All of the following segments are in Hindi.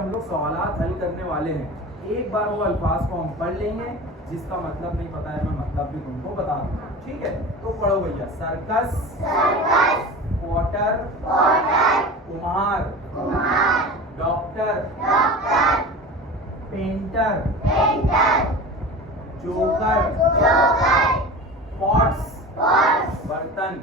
हम लोग सवालात हल करने वाले हैं। एक बार वो अल्फाज को हम पढ़ लेंगे, जिसका मतलब नहीं पता है मैं मतलब भी तुमको बता दूंगा, ठीक है? तो पढ़ो भैया। सर्कस, पॉटर, कुम्हार, डॉक्टर, पेंटर, जोकर, पॉट्स, बर्तन,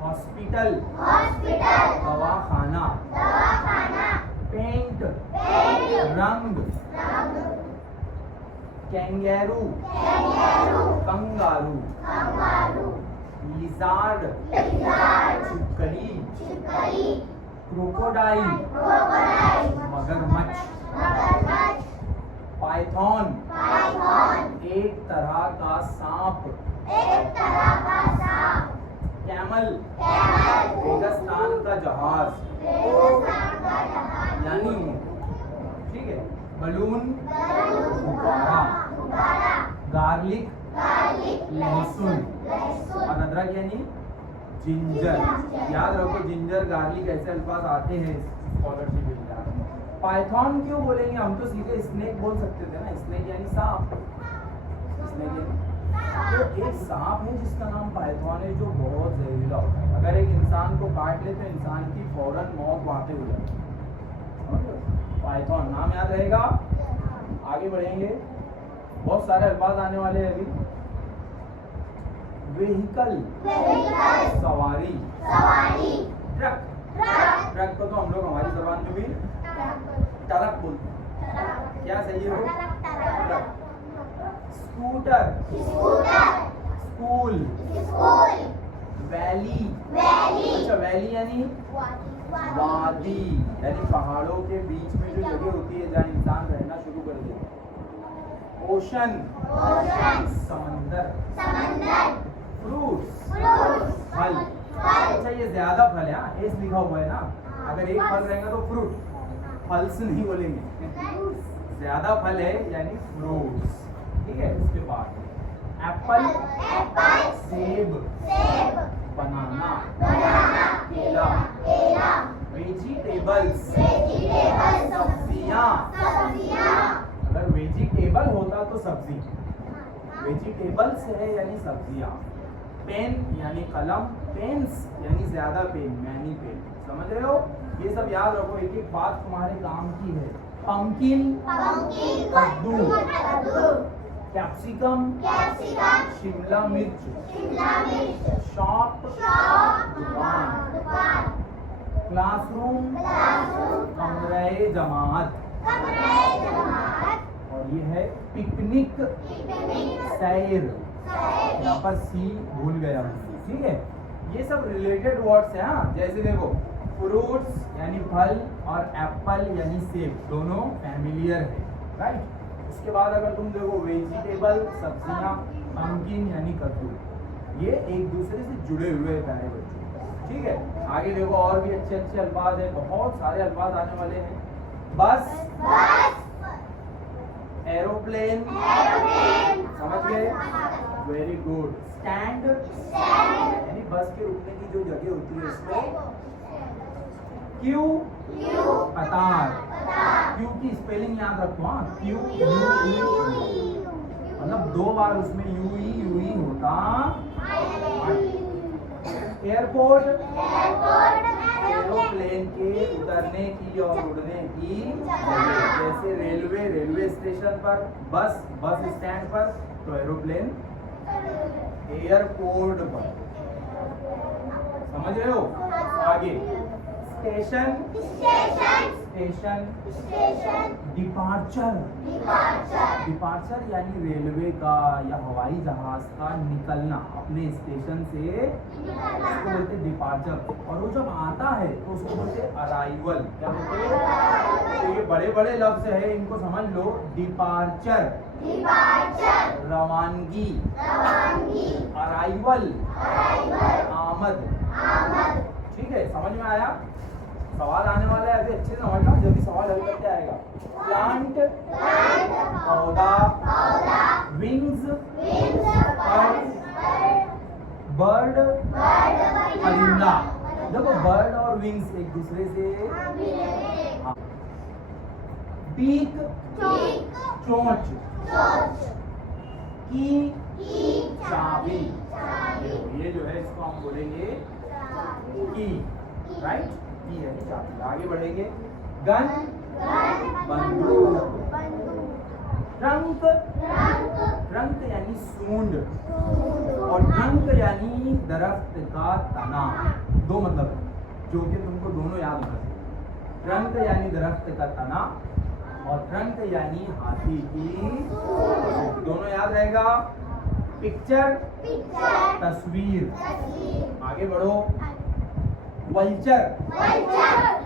हॉस्पिटल, दवाखाना, पेंट, रंग, कैंगेरू, कंगारू, लिजार्ड, छिपकली, क्रोकोडाइल, मगरमच्छ, पाइथन, एक तरह का सांप, कैमल, रेगिस्तान का जहाज यानी ऊंट, ठीक है? बलून, गुब्बारा, गार्लिक, लहसुन, और अदरक यानी जिंजर। याद रखो, जिंजर, गार्लिक ऐसे अल्फाज आते हैं स्कॉलरशिप एग्जाम। पाइथन क्यों बोलेंगे? हम तो सीधे स्नेक बोल सकते थे ना, स्नेक यानी सांप। स्नेक यानी तो एक सांप है जिसका नाम पाइथन है, जो बहुत जहरीला होता है। अगर एक इंसान को काट ले तो इंसान की फौरन मौत वहां पे हो जाती है। पाइथन नाम याद रहेगा। आगे बढ़ेंगे, बहुत सारे अल्फाज आने वाले हैं अभी। व्हीकल, सवारी, ट्रक, ट्रक को तो हम लोग हमारी जबान में भी ट्रक बोलते हैं। क्या सही है वो? ट्रक। स्कूटर, स्कूल, वैली, अच्छा वैली यानी वादी, यानी पहाड़ों के बीच में जो जगह होती है जहाँ इंसान रहना शुरू कर देता है। ओशन, समंदर, फ्रूट्स, फल। अच्छा ये ज्यादा फल है, हाँ एस लिखा हुआ है ना। अगर एक फल रहेगा तो फ्रूट, फल्स नहीं बोलेंगे। ज्यादा फल है यानी फ्रूट्स, ठीक है? उसके बाद एप्पल, सेब, बनाना, केला, वेजिटेबल्स, सब्जियां। अगर वेजिटेबल होता तो सब्जी, वेजिटेबल्स है यानी सब्जियां। पेन यानी कलम, पेन्स यानी ज्यादा पेन, मैनी पेन। समझ रहे हो? ये सब याद रखो, एक एक बात तुम्हारे काम की है। पंकिन, कद्दू, कैप्सिकम, शिमला मिर्च, शॉप, दुकान, क्लासरूम, कमरे जमात, और ये है पिकनिक, सैर। यहाँ पर सी भूल गया हूँ, ठीक है? ये सब रिलेटेड वर्ड्स हैं, हाँ। जैसे देखो फ्रूट्स यानी फल और एप्पल यानी सेब, दोनों फैमिलियर है, राइट? उसके बाद अगर तुम देखो वेजिटेबल, सब्जियां, पंकिन यानी कद्दू, ये एक दूसरे से जुड़े हुए हैं प्यारे बच्चों, ठीक है? आगे देखो और भी अच्छे अच्छे अल्फाज है, बहुत सारे अल्फाज आने वाले हैं। बस, एरोप्लेन, समझ गए? Very good. स्टैंड यानी बस के रुकने की जो जगह होती है उसको। क्यू, कतार, क्यू की स्पेलिंग याद रखो, हाँ। क्यू, मतलब दो बार उसमें यू ही होता। एयरपोर्ट, एरोप्लेन के उतरने की और उड़ने की जगह। जैसे रेलवे, रेलवे स्टेशन पर, बस, बस स्टैंड पर, तो एरोप्लेन एयरपोर्ट पर। समझ रहे हो? आगे स्टेशन, डिपार्चर, डिपार्चर यानी रेलवे का या हवाई जहाज का निकलना अपने स्टेशन से, उसको बोलते डिपार्चर। और वो जब आता है तो उसको बोलते अराइवल। क्या बोलते हैं? तो ये बड़े बड़े लफ्ज है, इनको समझ लो। डिपार्चर, रवानगी, अराइवल, आमद, ठीक है? समझ में आया? सवाल आने वाला है, अभी अच्छे से समझना, जल्दी सवाल हल करके आएगा। प्लांट, पौधा, विंग्स, बर्ड, परिंदा। देखो बर्ड और विंग्स एक दूसरे से, पीक चोंच, की चाबी। ये जो है इसको हम बोलेंगे की, राइट, की है चाबी। आगे बढ़ेंगे। गन बंदूक, ट्रंक ट्रंक यानी सूंड, और ट्रंक यानी दरख्त का तना। दो मतलब है जो कि तुमको दोनों याद होना चाहिए। ट्रंक यानी दरख्त का तना और ट्रंक यानी हाथी की सूंड। दोनों याद रहेगा। पिक्चर तस्वीर। आगे बढ़ो। वल्चर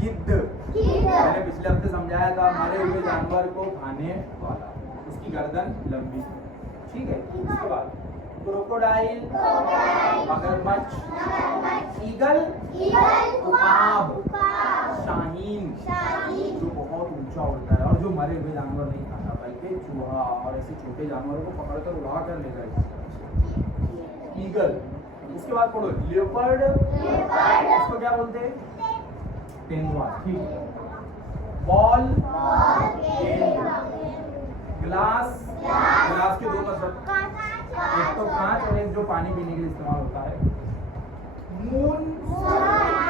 गिद्ध। मैंने पिछले हफ्ते समझाया था मरे हुए जानवर को खाने वाला, उसकी गर्दन लंबी, ठीक है। उसके बाद क्रोकोडाइल मगरमच्छ, ईगल उकाब, शाहीन जो बहुत ऊंचा उड़ता है और जो मरे हुए जानवर नहीं खाता, बल्कि चूहा और ऐसे छोटे जानवरों को पकड़कर उड़ा कर ले जाएगा, ईगल। उसके बाद पढ़ो लियोपर्ड, इसको क्या बोलते हैं? तेंदुआ, ठीक है। बॉल ग्लास, ग्लास के दो मतलब, एक तो कांच और एक जो पानी पीने के लिए इस्तेमाल होता है। मून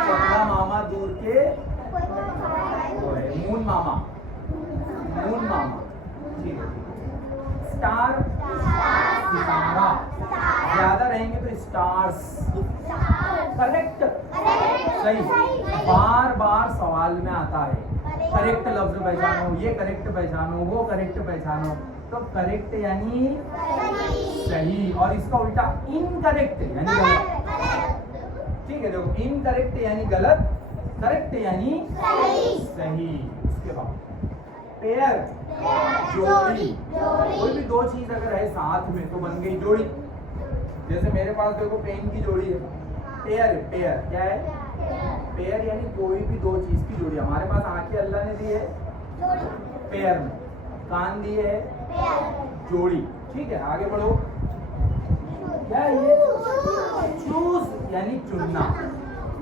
चंदा मामा दूर के मून मामा, मून मामा, ठीक है। स्टार सितारा, ज्यादा रहेंगे तो स्टार्स, करेक्ट, सही। बार बार सवाल में आता है करेक्ट लफ्ज पहचानो, ये करेक्ट पहचानो, वो करेक्ट पहचानो। तो करेक्ट यानी सही और इसका उल्टा इनकरेक्ट यानी गलत, ठीक है। देखो इनकरेक्ट यानी गलत, करेक्ट यानी सही। उसके बाद पेयर जोड़ी, कोई भी दो चीज अगर है साथ में तो बन गई जोड़ी। जैसे मेरे पास देखो पेन की जोड़ी है, पेयर है। पेयर क्या है? पेयर यानी कोई भी दो चीज की जोड़ी। हमारे पास आंखें अल्लाह ने दी है पेयर में, कान दिए है जोड़ी, ठीक है। आगे बढ़ो। क्या है ये? चूज यानी चुनना,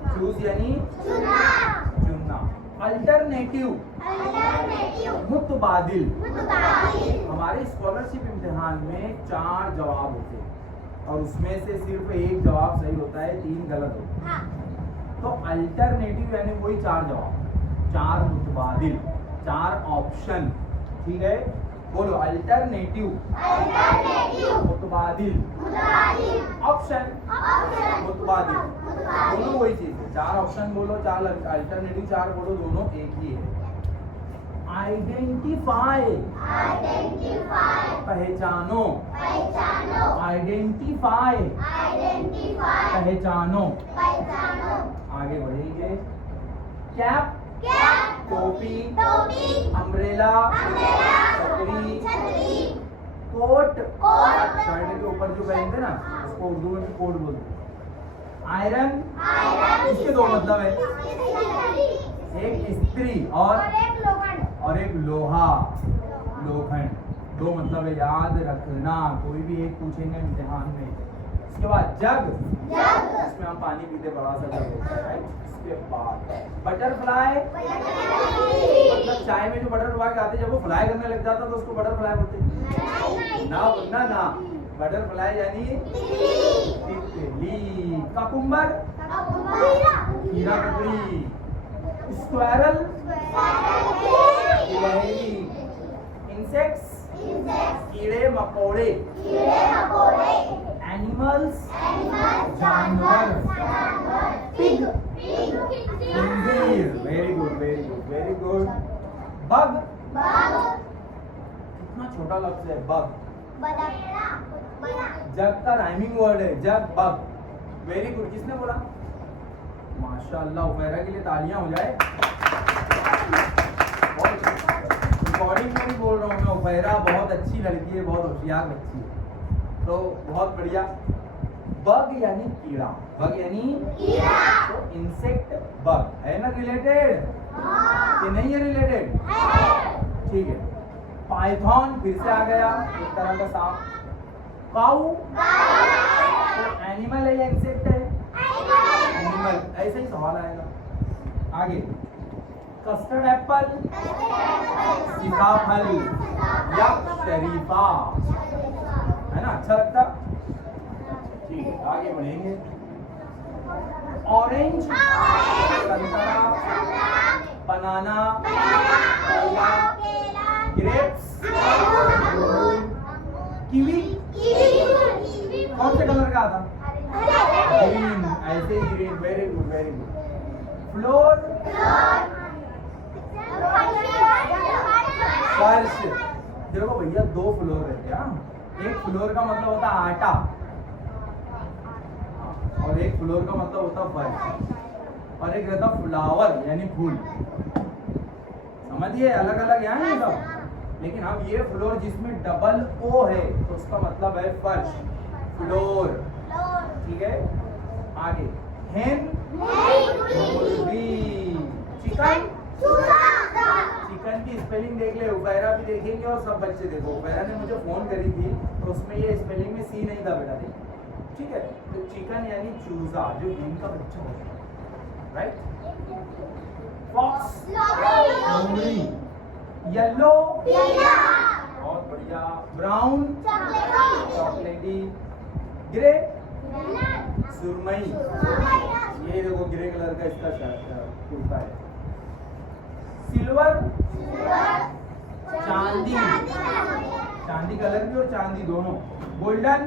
चूज यानी चुनना। अल्टरनेटिव मुतबादिल। हमारे स्कॉलरशिप इम्तिहान में 4 जवाब होते हैं और उसमें से सिर्फ एक जवाब सही होता है, 3 गलत होते हैं। तो अल्टरनेटिव यानी वही 4 जवाब, 4 मुतबादिल, 4 ऑप्शन, ठीक है। बोलो अल्टरनेटिव मुतबादिल, ऑप्शन मुतबादिल, दोनों वही चीज है। 4 ऑप्शन बोलो, 4 अल्टरनेटिव, 4 बोलो, दोनों एक ही है। आइडेंटिफाई पहचानो, आइडेंटिफाई पहचानो। आगे बढ़ेंगे। कैप टोपी, अम्ब्रेला छतरी, कोट शर्ट के ऊपर जो पहनते ना उसको उर्दू में भी कोट बोलते हैं। आयरन, इसके 2 मतलब है, एक इस्त्री और एक लोहा, लोखंड। 2 मतलब है, याद रखना। कोई भी एक पूछेंगे इम्तिहान में। उसके बाद जग, इसमें हम पानी पीते, बड़ा सा जग होता है। उसके बाद बटरफ्लाई, मतलब चाय में जो बटरफ्लाई आते जब वो फ्लाई करने लग जाता तो उसको बटरफ्लाई बोलते ना, ना। बटरफ्लाई यानी तितली। ककुम्बर कीड़ा ककड़ी, स्क्वायरल गिलहरी, इंसेक्ट्स कीड़े मकोड़े, एनिमल्स जानवर, पिग खंजीर। Very good, very good, very good. Bug, कितना छोटा लफ्ज है बग, जग का राइमिंग वर्ड है, जग बग। वेरी गुड, किसने बोला? माशाअल्लाह, उफैरा के लिए तालियां हो जाए। रिकॉर्डिंग में भी बोल रहा हूँ मैं, उफैरा बहुत अच्छी लड़की है, बहुत होशियार बच्ची है, तो बहुत बढ़िया। बग यानी कीड़ा, बग यानी कीड़ा, तो इंसेक्ट बग है ना रिलेटेड कि नहीं है रिलेटेड? ठीक है। पाइथन फिर से आ गया, एक तरह का सांप। काऊ तो एनिमल है या इंसेक्ट है? एनिमल। ऐसे ही सवाल आएगा। आगे कस्टर्ड एप्पल, सीताफल या शरीफा, है ना? अच्छा लगता? ठीक है, आगे बढ़ेंगे। ऑरेंज, संतरा, बनाना, केला, ग्रेप्स, कीवी। कौन से कलर का आता? ग्रीन, ऐसे ही green. Very good, very good. Floor, फर्श। देखो भैया, 2 फ्लोर रहते हैं। एक फ्लोर का मतलब होता है आटा, और एक फ्लोर का मतलब होता फर्श, और एक रहता फ्लावर यानी फूल। समझिए, अलग अलग यहाँ है सब। लेकिन अब ये फ्लोर जिसमें डबल ओ है तो उसका मतलब है फर्श, फ्लोर। ठीक है, आगे। हेन, मुर्गी। चिकन, चिकन की स्पेलिंग देख ले, उबैरा भी देखेंगे और सब बच्चे देखो। उबैरा ने मुझे फोन करी थी तो उसमें ये स्पेलिंग में सी नहीं था बेटा, देख। ठीक है, तो चिकन यानी चूजा, जो गेंद का बच्चा होता है, राइट? फॉक्स, लोमड़ी। येलो, बहुत बढ़िया। ब्राउन, चॉकलेटी। ग्रे, सुरमई। ये देखो ग्रे कलर का इसका कुर्ता है। सिल्वर, चांदी, चांदी कलर की और चांदी दोनों। गोल्डन,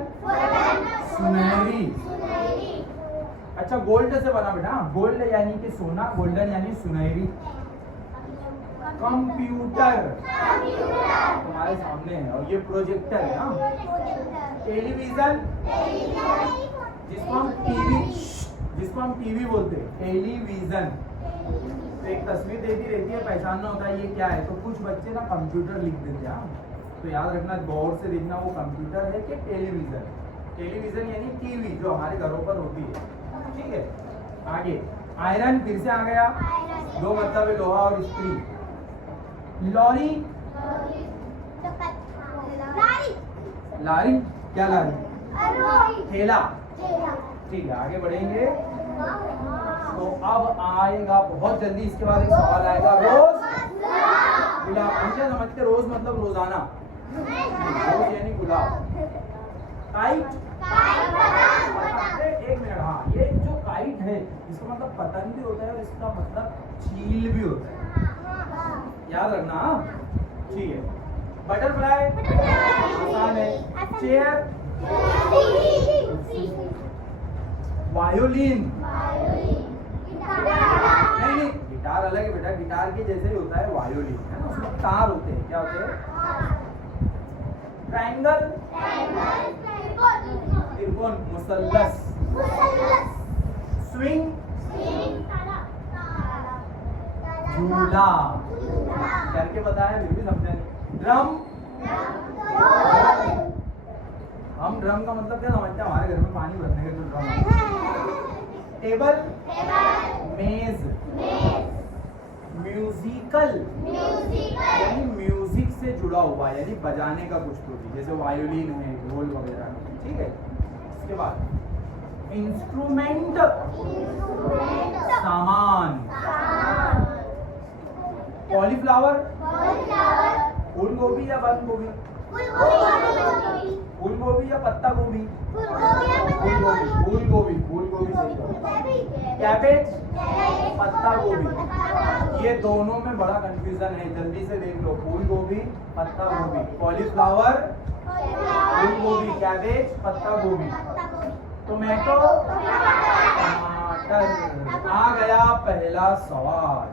सुनहरी। अच्छा, गोल्ड से बना बेटा, गोल्ड यानी कि सोना, गोल्डन यानी सुनहरी। कंप्यूटर तुम्हारे सामने है, और ये प्रोजेक्टर है ना। टेलीविजन, जिसको हम टीवी बोलते हैं, टेलीविजन। तो एक तस्वीर देती रहती है, पहचानना होता है ये क्या है। तो कुछ बच्चे ना कंप्यूटर लिख देते हैं, तो याद रखना, गौर से देखना, वो कंप्यूटर है कि टेलीविजन। टेलीविजन यानी टीवी, जो हमारे घरों पर होती है। ठीक है, आगे। आयरन, फिर से आ गया, 2 मतलब है, लोहा और इस्त्री। लॉरी, लारी, क्या लारी? ठेला। ठीक है, आगे बढ़ेंगे। तो अब आएगा बहुत जल्दी, इसके बाद एक सवाल आएगा। रोज, गुलाब। मुझे समझते, रोज मतलब रोजाना, रोज यानी गुलाब। काइट, एक मिनट, हाँ, ये जो काइट है इसका मतलब पतंग भी होता है और इसका मतलब चील भी होता है, याद रखना। ठीक है, बटरफ्लाई, आसान है। चेयर, वायोलिन, नहीं, गिटार अलग है बेटा, गिटार के जैसे ही होता है वायोलिन, है ना, उसमें तार होते हैं। क्या होते हैं? ट्रायंगल, त्रिकोण, मुसल्लस। स्विंग, झूला। करके बताया, फिर भी समझा नहीं। ड्रम, हम ड्रम का मतलब क्या समझते हैं? हमारे घर में पानी भरने के लिए ड्रम। टेबल, मेज। म्यूजिकल, यानी म्यूजिक से जुड़ा हुआ, यानी बजाने का कुछ तो भी, जैसे वायोलिन है, ढोल वगैरह। ठीक है, इसके बाद इंस्ट्रूमेंट, सामान। कॉलीफ्लावर, फूल गोभी या बंद गोभी? फूल गोभी या पत्ता गोभी? फूल गोभी सही। कैबेज, पत्ता गोभी। ये दोनों में बड़ा कंफ्यूजन है, जल्दी से देख लो। फूल गोभी, पत्ता गोभी। कॉलीफ्लावर, फूल गोभी, कैबेज, पत्ता गोभी। टोमेटो, टमाटर। आ गया पहला सवाल।